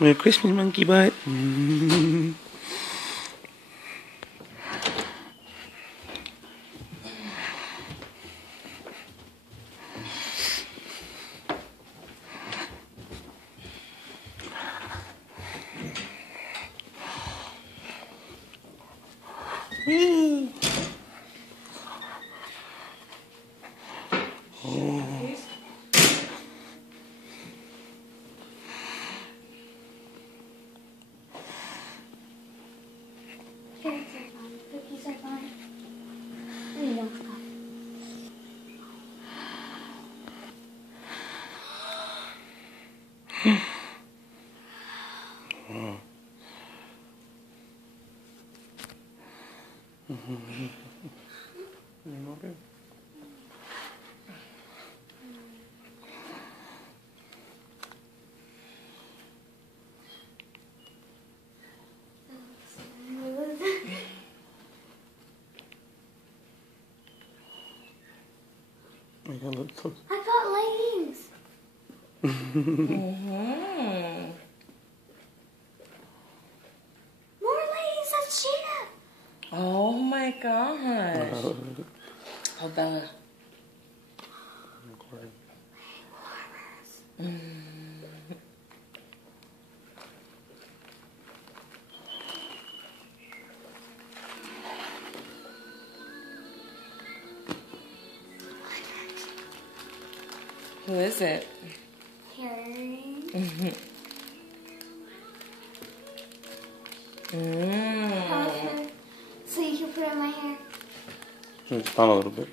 Merry Christmas, monkey butt. Cookies are fine. You don't stop. I got leggings. More leggings. That's Sheena. Oh my gosh. Oh, Bella. Who is it? Harry. Mm. Okay. So you can put it in my hair. Turn it down a little bit.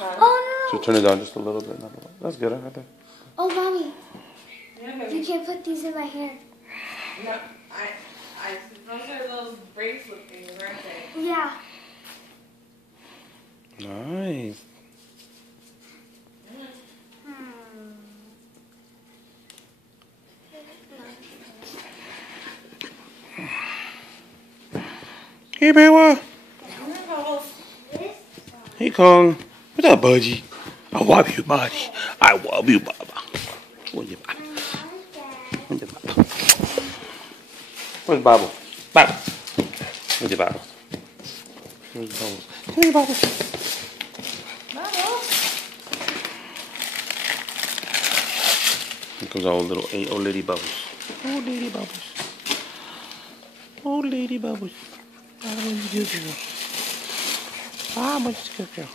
Oh So no. turn it down just a little bit. Not a lot. That's good. I got that. Oh, mommy. Yeah, You can't put these in my hair. No, those are those bracelet things, aren't they? Yeah. Nice. Hey, Bewa. Hey, Kong. What's up, Budgie? I love you, buddy. I love you, Baba. Where's your Baba? Where's your Baba? Where's Baba? Baba. Where's your Baba? Where's Baba? Hey, Baba. Here comes our little old lady bubbles. Old lady bubbles. Old lady bubbles. How much you do? How much is good, girl?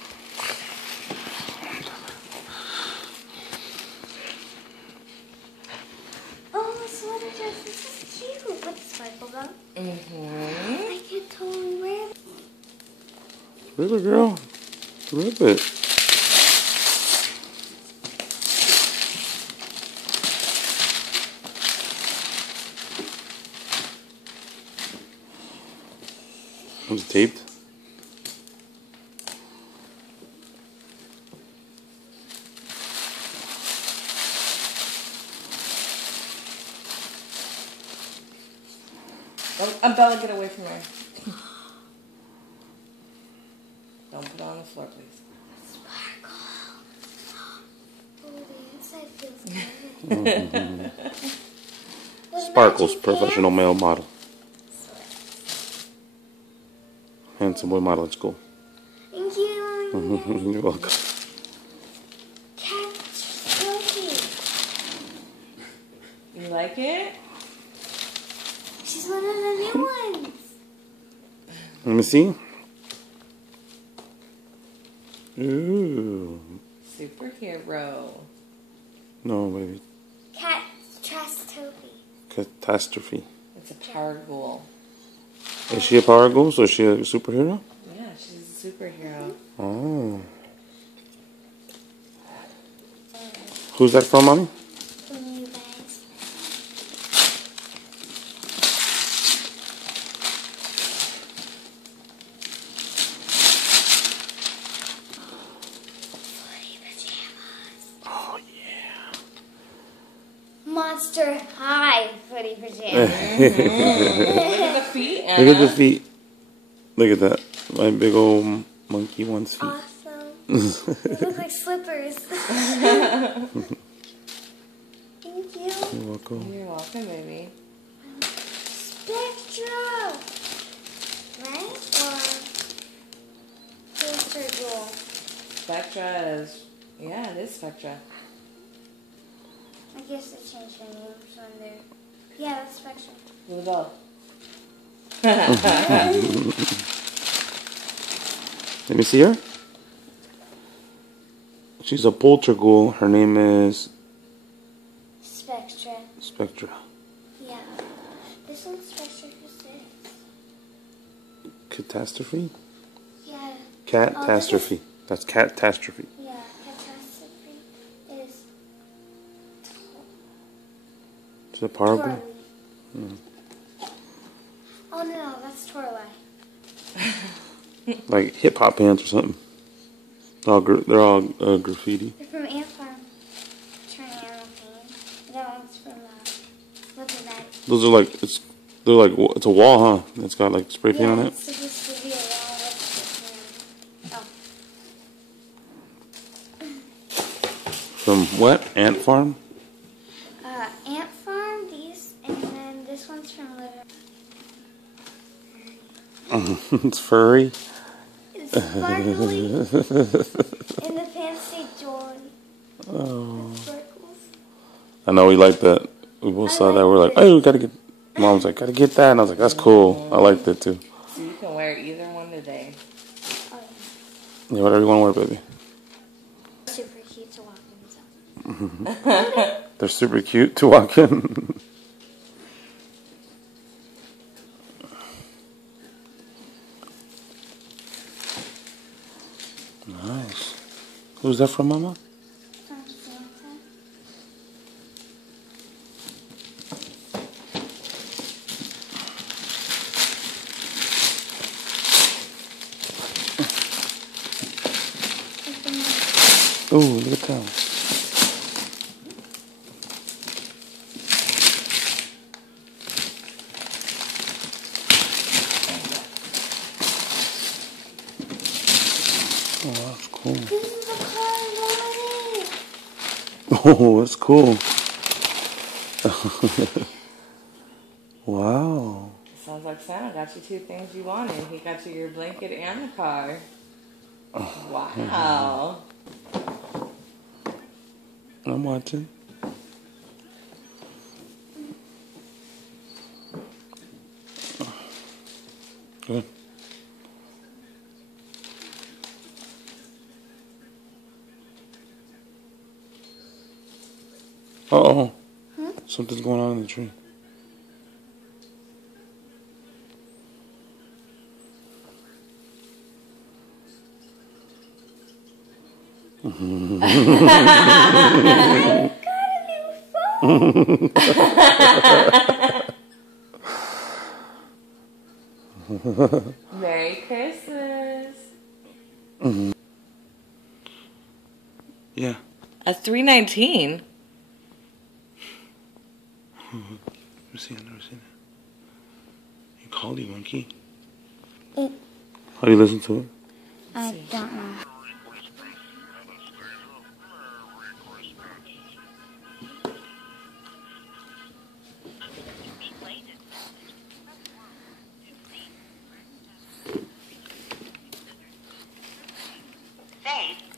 Oh, my sweater dress. This is cute. With the sparkle though. I can totally wear it. Rip it, girl. Rip it. Was it taped? Bella, get away from her. Don't put it on the floor, please. Sparkle. Oh, the inside feels good. Sparkles, professional male model. Handsome boy model, let's go. Thank you. You're welcome. Catch trophy. You like it? She's one of the new ones. Let me see. Ooh. Superhero. No, baby. Catastrophe. It's a power ghoul. Is she a power ghoul? So is she a superhero? Yeah, she's a superhero. Oh. Who's that from, Mommy? From you guys. Footy pajamas. Oh, yeah. Monster High footy pajamas. Look at the feet, Anna. Look at the feet. Look at that. My big old monkey one's feet. Awesome. They look like slippers. Thank you. You're welcome. You're welcome, baby. Spectra! Right? Or Ultra Dual? Spectra is, yeah, it is Spectra. I guess they changed their names on there. Yeah, that's Spectra. What about? Let me see her. She's a Polterghoul. Her name is Spectra. Spectra. Yeah. This one's Spectra for 6. Catastrophe? Yeah. Catastrophe. That's catastrophe. Yeah, Catastrophe is Is it Paraghoul? Torley. Oh no, that's Torley. Like hip hop pants or something. They're all graffiti. They're from Ant Farm. Turning Animal Pain. That one's from Living Night. Those are like it's a wall, huh? It's got like spray paint on it. It's supposed to be a wall with From what? Ant Farm? Ant Farm, these, and then this one's from Living. It's furry. It's sparkly. And the pants say joy. Oh. It sparkles. I know we like that. We both saw that. We're like, oh, we gotta get. Mom's like, gotta get that, and I was like, that's cool. I liked it too. So you can wear either one today. Oh Yeah, whatever you want to wear, baby. yeah. Super cute to walk in. They're super cute to walk in. Nice. Who's that from, Mama? From Santa. Oh, look at that. Oh, that's cool. This is the car I wanted. Oh, that's cool. Wow. Sounds like Santa got you 2 things you wanted. He got you your blanket and the car. Wow. I'm watching. Good. Uh-oh. Something's going on in the tree. Merry Christmas. Yeah. At $3.19. Never seen it, never seen it. You called you, monkey. It, How do you listen to it? I don't know.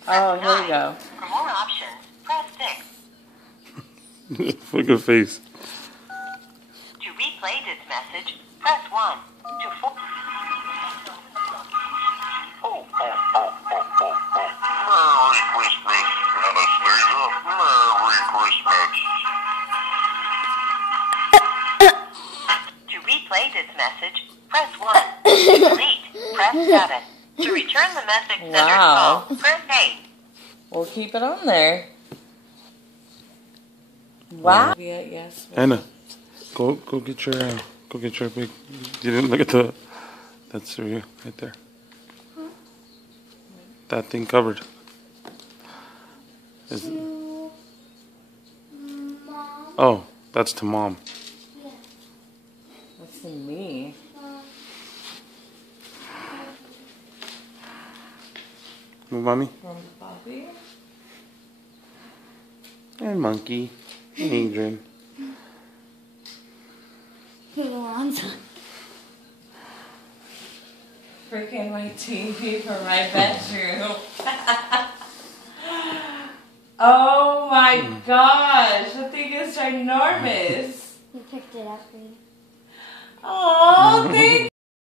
Oh, here we go. For more options, press 6. Look at face. To replay this message, press 1. To Merry Christmas, Anastasia. Merry Christmas. To replay this message, press 1. To delete, press 7. To return the message sender's Wow. call, press 8. We'll keep it on there. Wow. Yes. Anna, go get your big. You didn't look at the. That's for you, right there. That thing covered. Is, To Mom. oh, that's to Mom. Yeah. That's to me. Move, Mommy. From Bobby. And Monkey. And Adrian. Alonzo. Freaking my TV for my bedroom. Oh my gosh, the thing is ginormous. He picked it up for you. Oh, thank